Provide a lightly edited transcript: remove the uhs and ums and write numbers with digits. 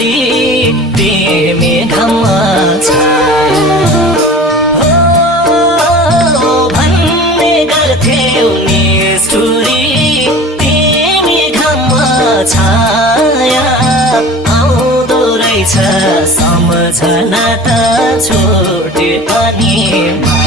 छोरी तिमी घाममा छाया भन्ने गर्थ्यौ नि छोरी तिमी घाममा छाया आउँदो रहेछ सम्झना त छोटे पनि